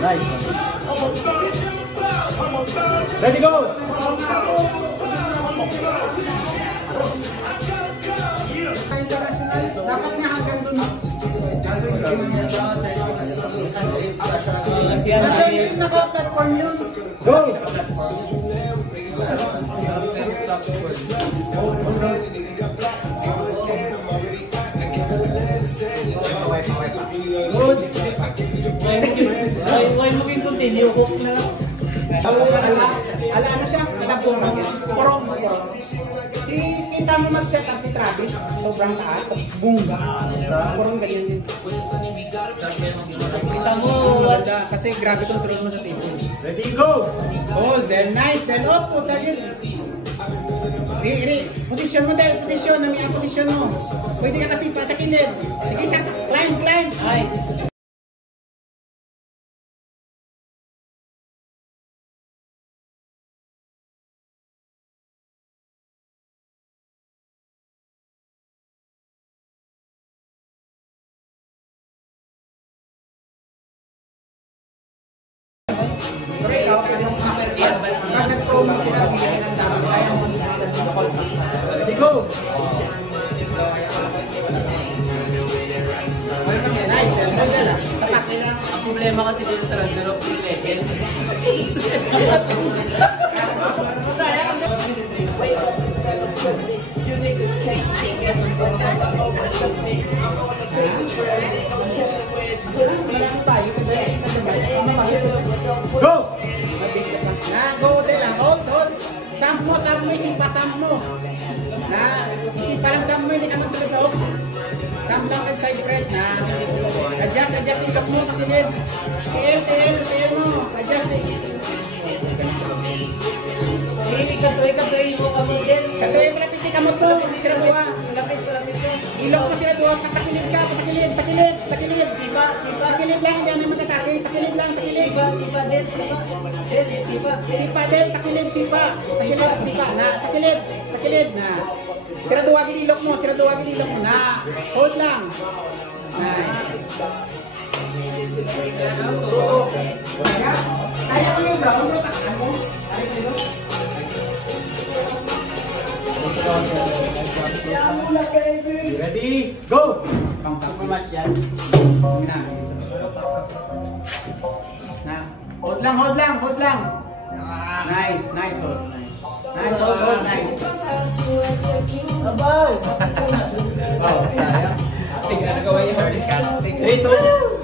Nice. Ready, go! Dapat nga hanggang doon. Kasi yung naka-platform yun. Go! Good. Why mo yung continue? Hook na lang. Ala ano siya? Porong. Kita mo mag-set up si Travis. Sobrang taas. Bunga. Porong ganyan din. Kita mo. Kasi grabe control mo sa table. Ready, go! Oh, then nice. Then off. Puta yun. Posisyon mo dahil. Posisyon. Nami ang posisyon mo. Pwede ka kasi pa sa kilid. Sige, climb. Nice. Pero ikaw, pag nag-promo sila, bigyan ng dami. Kaya mo sila nag-call. Ready, go! Nice. Tapak nila. Ang problema kasi dito sa Randero, free level. Go! Go din lang. Hold. Tamp mo yung sipa, mo. Isipa lang mo, hindi ka magsasaok. Tamp lang ang side press na. Adjust yung lock mo, kakilid. TL mo. Adjust Katuloy mo kami din. Katuloy mo lapit ka mo to. Sila duwa. Ilok mo sila duwa. Patakilid ka. Patakilid. Takilid lang. Yan ang magkasakit. Takilid lang. Sipa din. Sipa din. Takilid na. Sila duwa ilok mo. Na. Hold lang. Nice. Kaya mo yung brown mo. Takaan mo. Ready, go! Match yan. Hold lang. Nice hold. Nice. Abaw! Oh, Sige, nagawa yung hard cut. 3-2.